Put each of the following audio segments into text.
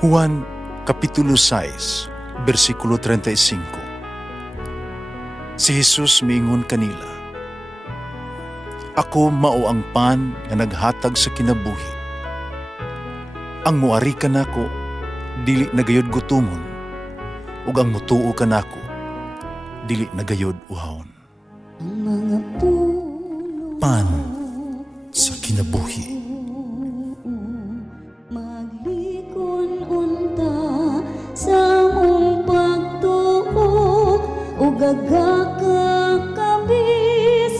Juan Kapitulo 6, versikulo 35. Si Jesus miingon kanila, "Ako mao ang pan nga naghatag sa kinabuhi. Ang muari kanako dili nagayod gutomon, ug ang mutuo kanako dili nagayod uhawon." Pan sa kinabuhi. Sa mong pagtuo o gagakakabi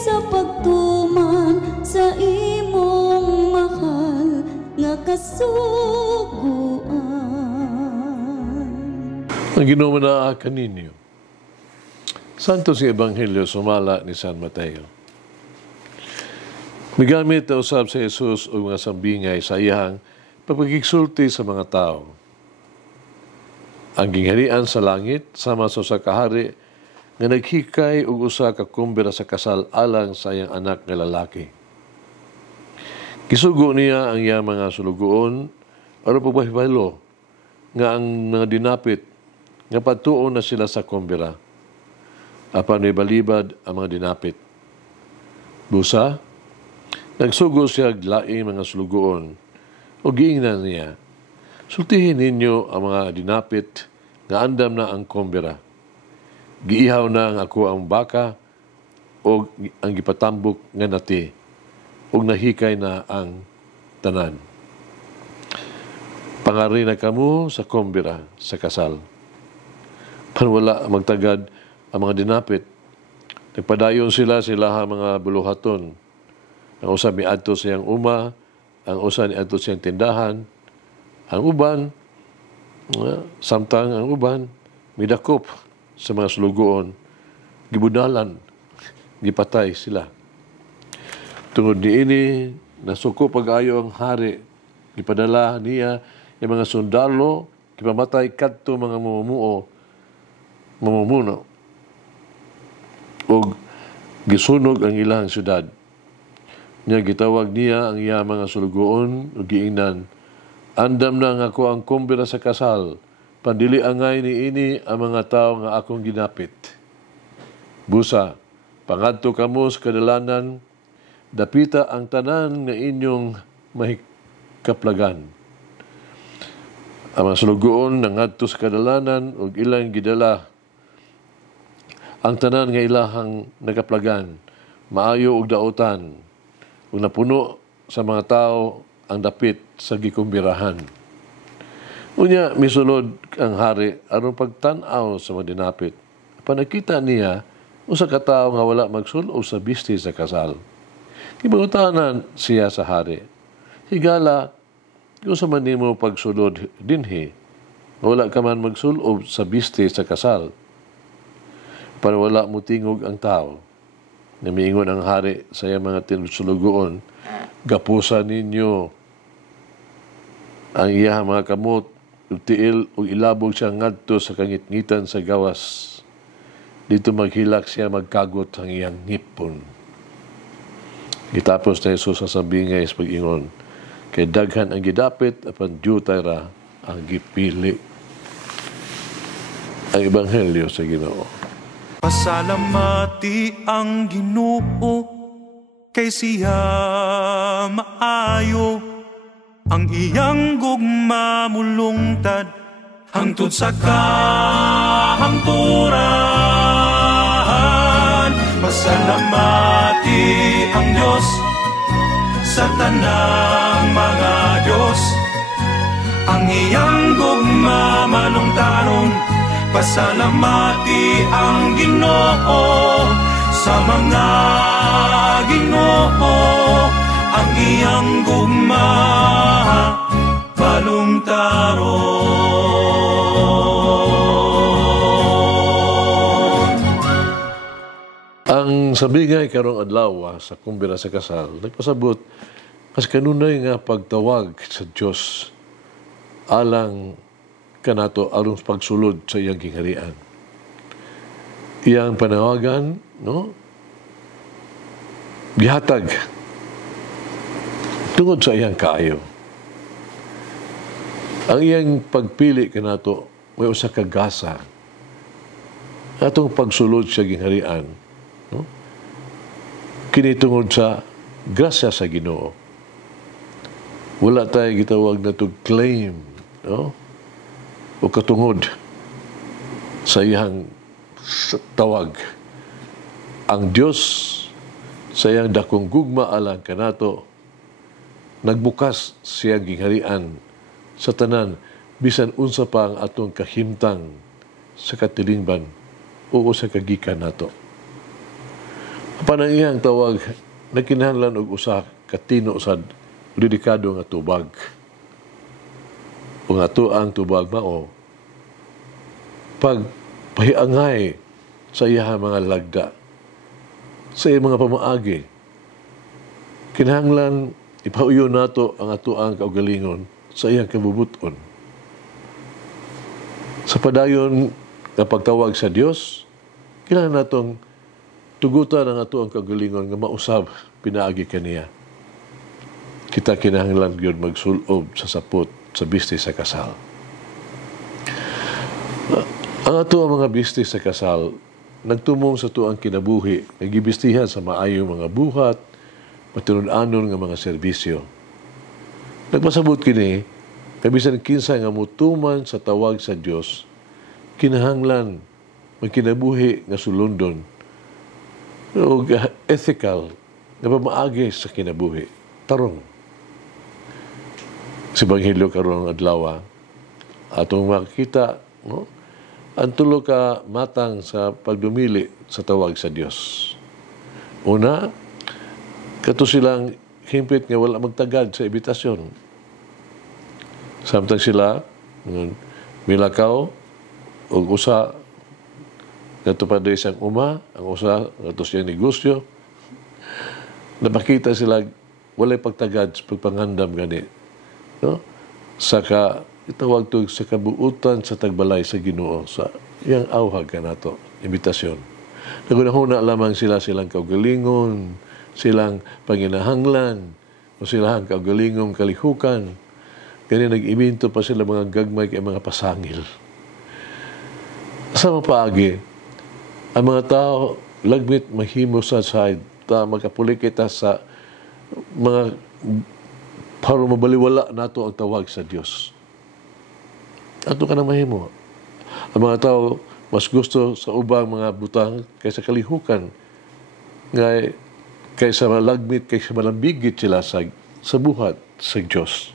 sa pagtuman sa imong mahal nga kasuguan. Ang ginumana kaninyo, Santo si Ebanghelyo sumala ni San Mateo. Migamit na usab sa Jesus o mga sambingay sa iyang pagpagigsulti sa mga tao. Ang gingharian sa langit sama sa usa ka hari nga naghikay og usa ka kumbira sa kasal alang sa iyang anak nga lalaki. Gisugo niya ang iyang mga sulugoon aron pagpahibalo nga ang mga dinapit nga patuon na sila sa kumbira. Apan may balibad ang mga dinapit. Busa, nagsugo siya laing mga sulugoon o giingnan niya, "Sultihin ninyo ang mga dinapit nga andam na ang kumbira. Giihaw na ang ako ang baka o ang gipatambok nga nati o nahikay na ang tanan. Pangari na kamo sa kumbira sa kasal." Panwala magtagad ang mga dinapit. Nagpadayon sila mga buluhaton. Ang usa miadto sa iyang uma, ang usa niadto sa iyang tindahan. Ang uban, samtang ang uban, midakop sa mga sulugoon, gibudalan, gipatay sila. Tungod niini, nasuko pag-ayo ang hari, gipadala niya yung mga sundalo, gipamatay kadto mga mamumuno, o gisunog ang ilang syudad. Niya gitawag niya ang iya mga sulugoon o giingnan, "Andam na nga ako ang kumbira sa kasal, pandili angay niini ang mga tao nga akong ginapit. Busa, pangadto kamo sa kadalanan, dapita ang tanan nga inyong mahikaplagan." Ang mga sulugoon nangadto sa kadalanan ug ilang gidala ang tanan nga ilahang nakaplagan, maayo og daotan, ug napuno sa mga tao ang dapit sa gikumbirahan. Unya, misulod ang hari aron pagtan-aw sa mga dinapit. Panakita niya, usa ka tawo nga wala magsulo sa bisti sa kasal. Gibangutanan siya sa hari, "Higala, kung sa man nimo pagsulod dinhi, wala ka man magsulo sa bisti sa kasal." Para wala mo tingog ang tao. Namiingon ang hari sa iyang mga tinusulugoon, "Gapusan ninyo ang iyang mga kamot, tiil o ilabog siya ngadto sa kangitngitan sa gawas. Dito maghilak siya magkagot ang iyang ngipon." Gitapos na Jesus sa sambingay sa pag-ingon, "Kay daghan ang gidapit, apan diutay ra ang gipili." Ang Ebanghelyo sa Ginoo. Pasalamati ang Ginoo, kay siya maayo. Ang iyang gugma mulungtad, hangtod sa kahangturan. Pasalamati ang Diyos sa tanang mga Diyos. Ang iyang gugma malungtaron, pasalamati ang Ginoo sa mga Ginoo. Ang iyang gugma balungtaron. Ang sabingay karong adlaw sa kumbira sa kasal, nagpasabot kas kanunay nga pagtawag sa Dios alang kanato aron pagsulod sa iyang gingharian. Iyang panawagan, gihatag tungod sa iyang kaayo. Ang iyang pagpili kanato may usa ka gasa. Atong pagsulod sa gingharian, no? Kini tungod sa grasya sa Ginoo. Wala tayo gitawag na to claim, no? O katungod sa iyang tawag. Ang Diyos sa iyang dakong gugma alang kanato nagbukas siyang gingharian sa tanan bisan unsa pa ang atong kahimtang sa katilingban o sa kagikan nato. Apan ang iyang tawag nagkinahanglan og usa ka tino sad dedikado nga tubag. O nga to ang tubag mao pagpahiangay sa iyang mga lagda, sa iyang mga pamaagi. Kinahanglan ipauyo nato ang atoang kaugalingon sa iyang kabubuton. Sa padayon nga pagtawag sa Dios, kailangan natong tugutan ang atoang kaugalingon nga mausab pinaagi kaniya. Kita kinahanglan gyud magsulob sa sapot sa bisnis sa kasal. Ang atoang mga bisnis sa kasal nagtumong sa tuang kinabuhi, nagibistihan sa maayong mga buhat, matinud-anon nga mga serbisyo. Nagpasabot kini, kabisan kinsa nga mutuman sa tawag sa Dios, kinahanglan magkinabuhi nga sulundon o ethical nga pamaagi sa kinabuhi. Tarong. Sa Ebanghelyo karon ang adlaw, atong makita, no? Ang tulo ka matang sa pagdumili sa tawag sa Dios. Una, kato silang himpit nga wala magtagad sa imbitasyon. Samtang sila milakaw o usa nato pa do isang uma, ang usa nato siyang negosyo. Napakita sila walay pagtagad sa pagpangandam gani. No? Saka itawag to sa kabuutan sa tagbalay sa Ginoo sa iyang awhag kanato imbitasyon. Nagunahuna lamang silang kaugalingon, silang panginahanglan, o silang kaugalingong kalihukan. Kaya nag-ibinto pa sila mga gagmay kay mga pasangil. Sa mapaagi, ang mga tao lagmit mahimo sa side ta magkapuli kita sa mga para mabaliwala nato ang tawag sa Dios. Ato ka na mahimo. Ang mga tao mas gusto sa ubang mga butang kaysa kalihukan. Ngay kaysa malagmit, kaysa malambigit sila sa buhat sa Diyos.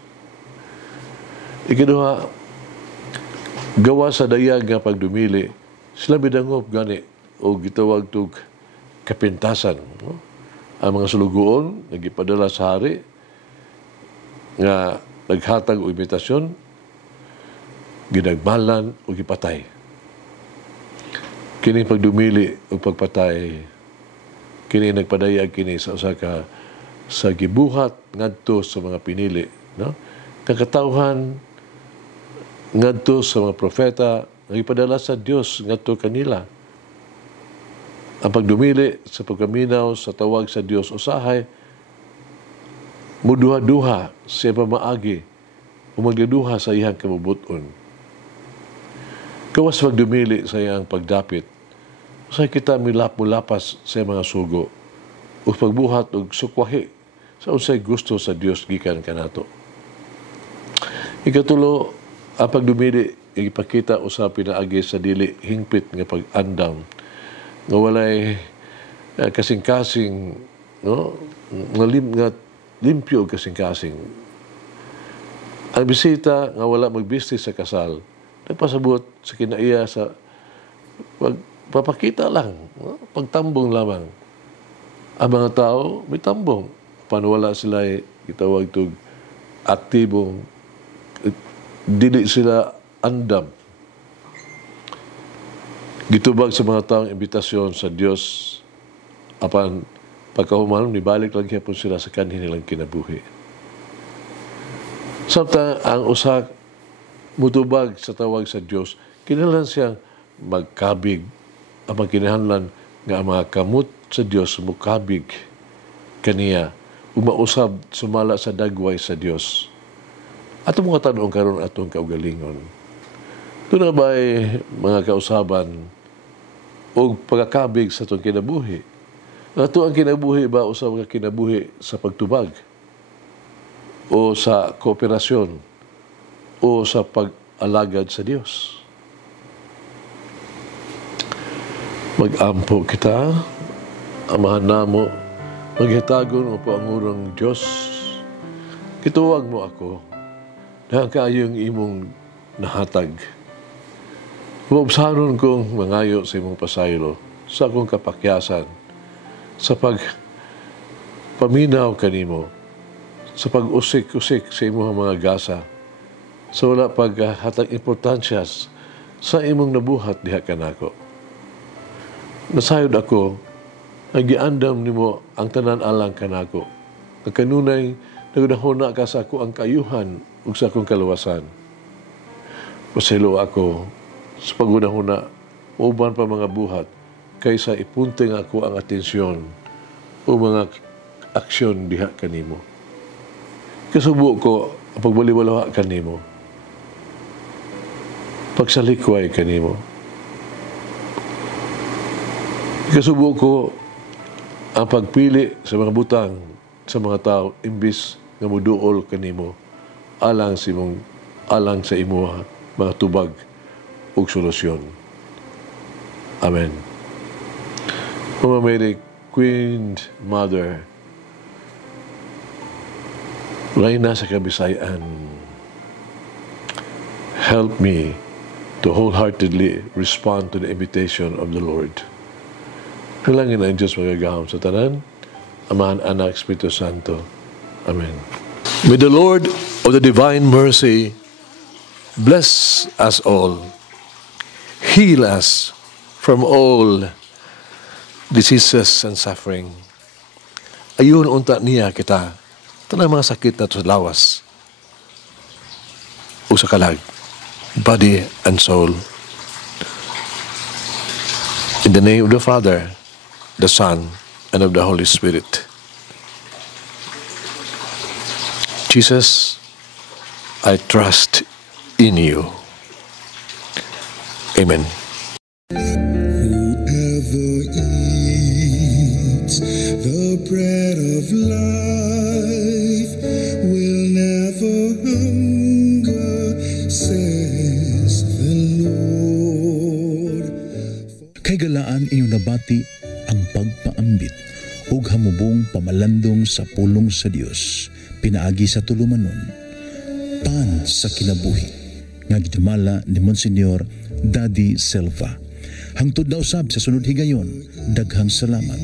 Ikaduha, gawa sa dayag nga pagdumili, sila bidangop gani o gitawag tog kapintasan. No? Ang mga sulugoon, nagipadala sa hari, nga naghatag o imitasyon, ginagmalan o gipatay. Kini pagdumili o pagpatay, kini nagpadayag kini sa usa ka sa gibuhat ngadto sa mga pinili, no? Kakatawhan ngadto sa mga propeta nga ipadala sa Dios ngadto kanila. Ang pagdumili sa pagkaminaw sa tawag sa Dios usahay muduha-duha sa pamaagi o magduduha sa iyang kabubuton. Kawas magdumili sa iyang pagdapit, sa kita milap-mulapas sa mga sugo o pagbuhat o sukwahi sa unsay gusto sa Dios gikan kanato. Ikatulo, ang pagdumili ipakita usa pinaagi sa dili hingpit nga pag-andam nga walay kasing-kasing, no, nga limpyo kasing-kasing. Ang bisita nga wala magbistis sa kasal, nagpasabot sa kinaiya sa pagpapakita lang, no? Pagtambong lamang. Ang mga tao may tambong. Paano wala sila itawag itong aktibong, dili sila andam. Gitubag sa mga taong imbitasyon sa Dios, apan pagkahumanon, nibalik lang kaya po sila sa kanhin nilang kinabuhi. Samtang ang usak mutubag sa tawag sa Dios, kinahanglan siyang magkabig. Ang kinahanglan nga ang mga kamot sa Dios mukabig kaniya, umausab sumala sa dagway sa Dios. Ato mga tanong karon atong kaugalingon. Ito na ba mga kausaban o pagkakabig sa itong kinabuhi? Ato ang kinabuhi ba o sa mga kinabuhi sa pagtubag? O sa kooperasyon? O sa pag-alagad sa Diyos? Mag-ampo kita, amahan namo, maghitagon o pangurang Diyos. Kituwag mo ako, na kayong imong nahatag. Maobsaron kong mangayo sa imong pasaylo, sa akong kapakyasan, sa pagpaminaw kanimo, sa pag-usik-usik sa imong mga gasa, sa wala paghatag importansya sa imong nabuhat diha kanako. Nasayod ako, nagiandam nimo ang tanan alang kanako. Kanunay nagunahuna ka sa ako ang kayuhan ug sa akong kaluwasan. Pasaylo ako sa pagunahuna uban pa mga buhat kaysa ipunting ako ang atensyon o mga aksyon diha kanimo. Kasubo ko ang pagbaliwalawa kanimo. Pagsalikway kanimo. Kasubo ko ang pagpili sa mga butang sa mga tao imbis nga muduol kanimo alang sa imo mga tubag ug solusyon. Amen. Mama Mary, Queen Mother, Reyna sa Kabisayan, help me to wholeheartedly respond to the invitation of the Lord. Halangin ang Diyos magagahom sa tanan, Amahan, Anak, Espiritu Santo. Amen. May the Lord of the divine mercy bless us all, heal us from all diseases and suffering. Ayun unta niya kita, tanang mga sakit na sa lawas o sa kalag, body and soul. In the name of the Father, the Son, and of the Holy Spirit. Jesus, I trust in you. Amen. Whoever eats the bread of life will never hunger, says the Lord. Kay galaan inyong nabati ang pagpaambit ug hamubong pamalandong sa pulong sa Dios pinaagi sa tulumanon pan sa kinabuhi nga gidumala ni Monsignor Daddy Silva. Hangtod na usab sa sunod higayon, daghang salamat.